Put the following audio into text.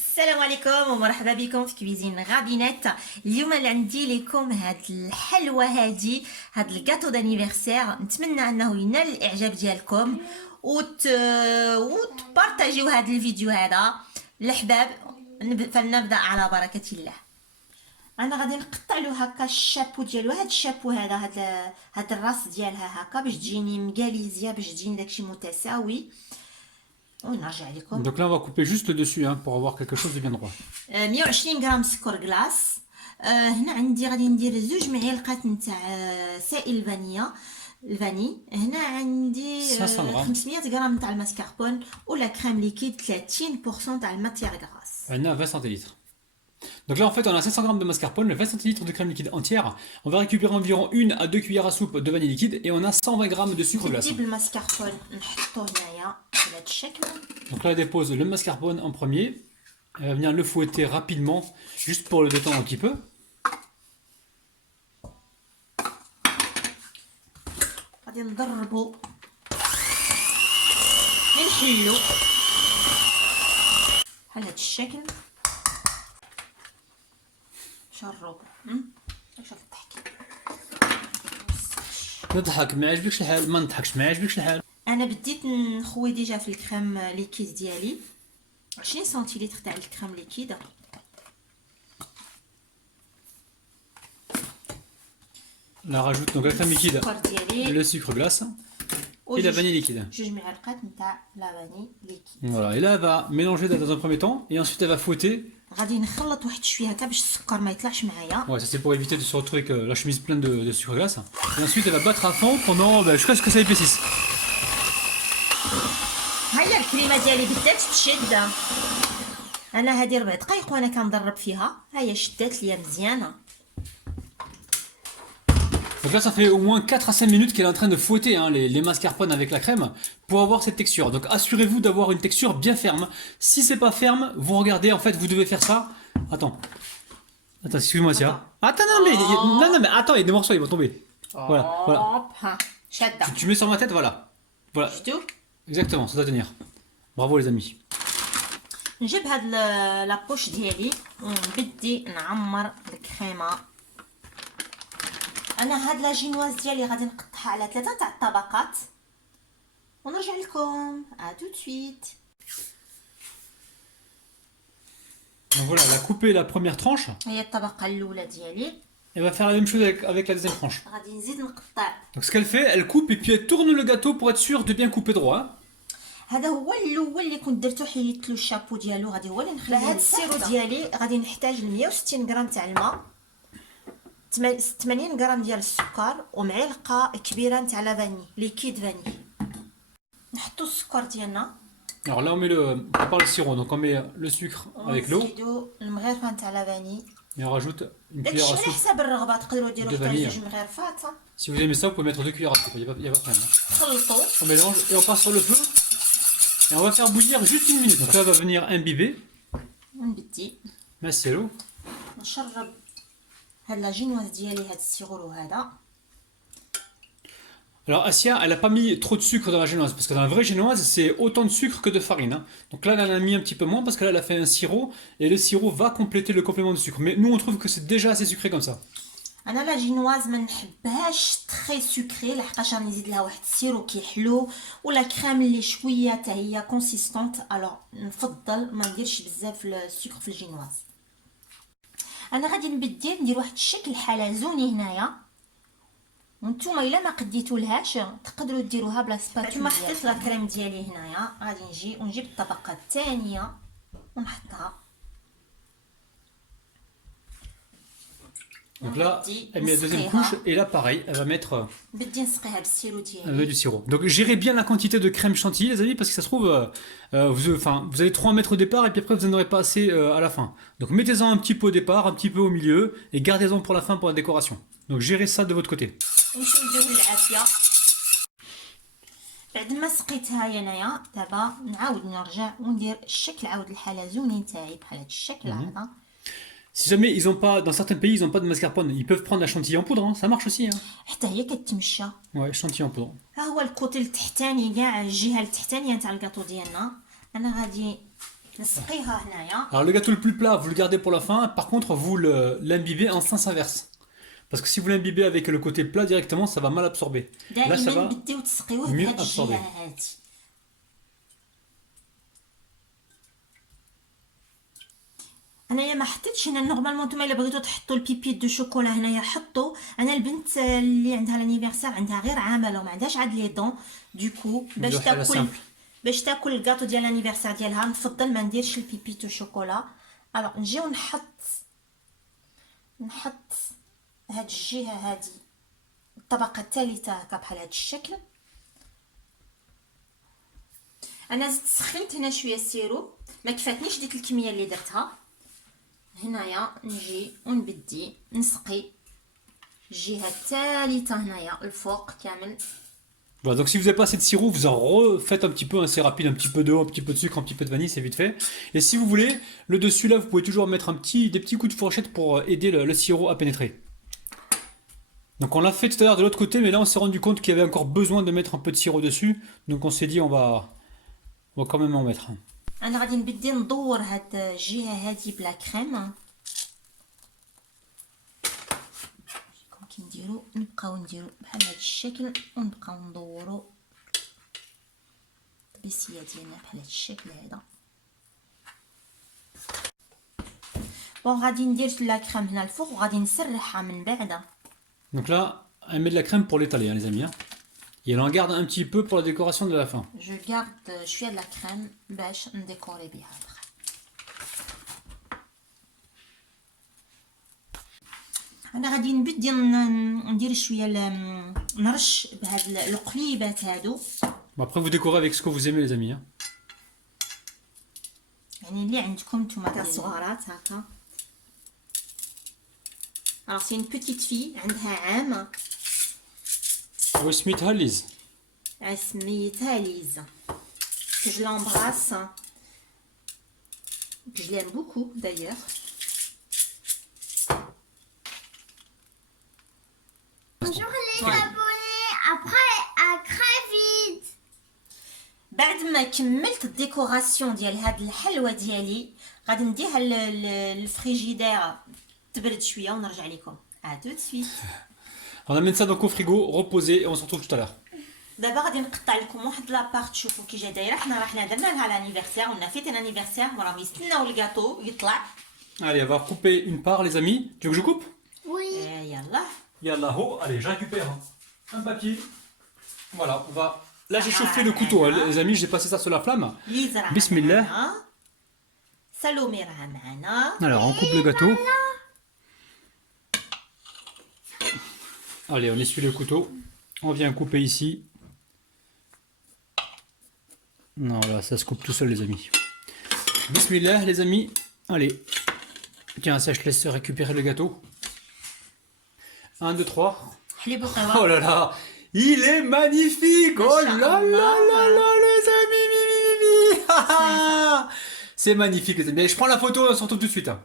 السلام عليكم ومرحبا بكم في كويزين غابينيت. اليوم اللي عندي لكم هاد الحلوه هاد الكاطو دانيفرسير. نتمنى انه ينال الاعجاب ديالكم وتبارطاجيو هاد الفيديو هذا الاحباب. فلنبدا على بركه الله. انا غادي نقطع له هكا الشابو ديالو. هاد الشابو هذا هاد الراس ديالها هكا باش تجيني مقاليزيه، باش تجيني داكشي متساوي. ونرجع لكم. Donc là, on va couper juste le dessus hein, pour avoir quelque chose de bien droit. 120 غرام سكر كلاص. هنا عندي غادي ندير 2 معالق نتاع سائل الفاني. هنا عندي 500 غرام نتاع الماسكاربون ولا كريم ليكيد 30% تاع الماتيير غراس. On a 20 centilitres. Donc là, en fait, on a 500 grammes de mascarpone, 20 centilitres de crème liquide entière. On va récupérer environ 1 à 2 cuillères à soupe de vanille liquide et on a 120 grammes de sucre glace. Donc là, elle dépose le mascarpone en premier. Elle va venir le fouetter rapidement, juste pour le détendre un petit peu. نضحك ما عجبكش الحال، ما نضحكش ما عجبكش الحال. انا بديت نخوي ديجا في الكريم ليكيد ديالي 20 سنتيلتر تاع الكريم ليكيد. On rajoute donc la crème liquide, le sucre glace et la vanille liquide. Voilà, et là elle va mélanger dans un premier temps et ensuite elle va fouetter. Ouais, ça c'est pour éviter de se retrouver avec la chemise pleine de sucre glace. Et ensuite elle va battre à fond pendant jusqu'à ce que ça épaississe. هيا الكريمه ديالي بدات تشد. انا هذه 4 دقائق وانا كنضرب فيها. هيا شدات ليا مزيانه. Donc là, ça fait au moins 4 à 5 minutes qu'elle est en train de fouetter hein, les mascarpone avec la crème pour avoir cette texture. Donc assurez-vous d'avoir une texture bien ferme. Si c'est pas ferme, vous regardez, en fait, vous devez faire ça. Attends, excuse-moi, Sia. Attends, non, mais attends, il y a des morceaux, ils vont tomber. Voilà. Tu mets sur ma tête, voilà. Voilà. Exactement, ça doit tenir. Bravo les amis. نجيب هاد لابوش ديالي ونبدي نعمر الكريمه. انا هاد لا جينواز ديالي غادي نقطعها على 3 تاع الطبقات ونرجع لكم تو سويت. Donc voilà, elle a coupé la première tranche. هي الطبقه الاولى ديالي. Elle va faire la même chose avec la deuxième tranche. غادي نزيد نقطع. Donc ce qu'elle fait, elle coupe et puis elle tourne le gâteau pour être sûre de bien couper droit. هذا هو الاول اللي كنت درتو، حيدت له الشابو ديالو. غادي هو اللي نخليه. هاد السيرو ديالي غادي نحتاج 160 غرام تاع الماء، 80 غرام ديال السكر ومعلقه كبيره نتاع لا فاني ليكيد فاني. نحطو السكر ديالنا. Alors là on met on prépare le sirop, donc on met le sucre avec l'eau. نزيدو المغرفه نتاع لا فاني. Et on rajoute une cuillère à داكشي على soupe حساب الرغبه، تقدروا ديروا de حتى vanille. 2 مغرفات. Si vous aimez ça, vous pouvez mettre 2 cuillères à soupe, il n'y a pas de problème. خلطوا. On mélange et on passe sur le feu. Et on va faire bouillir juste 1 minute. Donc là, elle va venir imbiber. نبدي Merci l'eau. نشرب هاد لا جينواز ديالي، هاد السيغورو هذا. Alors Asia, elle n'a pas mis trop de sucre dans la génoise, parce que dans la vraie génoise, c'est autant de sucre que de farine. Hein. Donc là, elle en a mis un petit peu moins, parce que là, elle a fait un sirop, et le sirop va compléter le complément de sucre. Mais nous, on trouve que c'est déjà assez sucré comme ça. انا لا جينواز ما نحبهاش تري سكري، لحقاش راني نزيد لها واحد السيرو كيحلو ولا كريم اللي شويه حتى هي كونسيستونت. الوغ نفضل ما نديرش بزاف السكر في الجينواز. انا غادي ندير واحد الشكل حلزوني هنايا، وانتوما الا ما قديتولهاش تقدروا ديروها بلا سباتولا. كما حطيت لا كريم ديالي هنايا، غادي نجي ونجيب الطبقه الثانيه ونحطها. Donc là, elle met la deuxième couche, et là, pareil, elle va mettre du sirop. Donc gérez bien la quantité de crème chantilly, les amis, parce que ça se trouve, vous allez trop en mettre au départ, et puis après, vous n'en aurez pas assez à la fin. Donc mettez-en un petit peu au départ, un petit peu au milieu, et gardez-en pour la fin pour la décoration. Donc gérez ça de votre côté. بعد ما سقيتها انايا دابا نعاود نرجع وندير الشكل عاود الحلزوني تاعي بحال هذا الشكل هذا. Si jamais ils ont pas, dans certains pays, ils n'ont pas de mascarpone, ils peuvent prendre la chantilly en poudre, hein, ça marche aussi. Hein. حتى هي كتمشى. Ouais, chantilly en poudre. ها هو الكوتي التحتاني كاع الجهه التحتانيه تاع الكاطو ديالنا. انا غادي نسقيها هنايا. Alors le gâteau le plus plat, vous le gardez pour la fin. Par contre, vous l'imbibez en sens inverse. Parce que si vous l'imbibez avec le côté plat directement, ça va mal absorber. Là, ça دائما va بديو تسقيوه mieux بهاد absorber. الجهه هادي. انايا ما حطيتش هنا نورمالمون نتوما الا بغيتو تحطوا البيبي دو شوكولا هنايا حطوا. انا البنت اللي عندها لانيفرسير عندها غير عامله وما عندهاش عاد لي دون دوكو باش نديرو حاجة تاكل simple. باش تاكل الكاطو ديال لانيفرسير ديالها نفضل ما نديرش البيبي دو شوكولا. الوغ نجيو نحط هاد الجهه هادي الطبقه الثالثه هكا بحال هاد الشكل. انا زدت سخنت هنا شويه السيرو ما كفاتنيش ديك الكميه اللي درتها. هنايا نجي ونبدي نسقي الجهه الثالثه هنايا الفوق كامل. Voilà, donc si vous n'avez pas assez de sirop, vous en refaites un petit peu, hein, c'est rapide, un petit peu d'eau, un petit peu de sucre, un petit peu de vanille, c'est vite fait. Et si vous voulez, le dessus là, vous pouvez toujours mettre des petits coups de fourchette pour aider le sirop à pénétrer. Donc on l'a fait tout à l'heure de l'autre côté, mais là on s'est rendu compte qu'il y avait encore besoin de mettre un peu de sirop dessus. Donc on s'est dit on va quand même en mettre. انا غادي نبدي ندور هاد الجهه هادي بلا كريم. كنديرو نبقاو نديرو بحال هاد الشكل ونبقاو ندورو الطبيسيه ديالنا بحال هاد الشكل هذا. بون غادي ندير لا كريم هنا الفوق وغادي نسرحها من بعد. Donc là, elle met de la crème pour l'étaler, hein, les amis. Hein. Et elle en garde un petit peu pour la décoration de la fin. جو غارد شويه د لا كريم باش نديكوري بها. انا غادي نبدي ندير شويه نرش بهاد القليبات هادو. Bon, après, vous décorez avec ce que vous aimez, les amis. Hein. يعني اللي عندكم نتوما ديال الصغارات هكا. alors c'est une petite fille عندها عام وسميتها ليز. سميتها ليز. que je l'embrasse, que je l'aime beaucoup d'ailleurs. Bonjour les abonnés, après à très vite. بعد ما كملت الديكوراسيون ديال هاد الحلوه ديالي غادي نديها للفريجيدير تبرد شويه ونرجع لكم. à tout de suite. On amène ça donc au frigo, reposer, et on se retrouve tout à l'heure. دابا غادي نقطع لكم واحد لابارت تشوفوا كي جا دايره. حنا درنا لها لانيفرسير ونا فيت الانيفرسير وراهم يستناو الكاطو يطلع. Allez, on va couper une part, les amis. Tu veux que je coupe? Oui. يلا Yallah, oh, allez, je récupère un papier. Voilà, on va... Là, j'ai chauffé le couteau, hein, les amis, j'ai passé ça sur la flamme. ليز راه بسم الله. معانا. سالومي راه معانا. Alors, on coupe le gâteau. Allez, on essuie le couteau. On vient couper ici. Non, là, ça se coupe tout seul, les amis. Bismillah, les amis. Allez. Tiens, ça, je te laisse récupérer le gâteau. 1, 2, 3. حليب Oh وقهوه. là là, il est magnifique. Oh là là là là, les amis. C'est magnifique, les amis. Je prends la photo, on se retrouve tout de suite. Hein.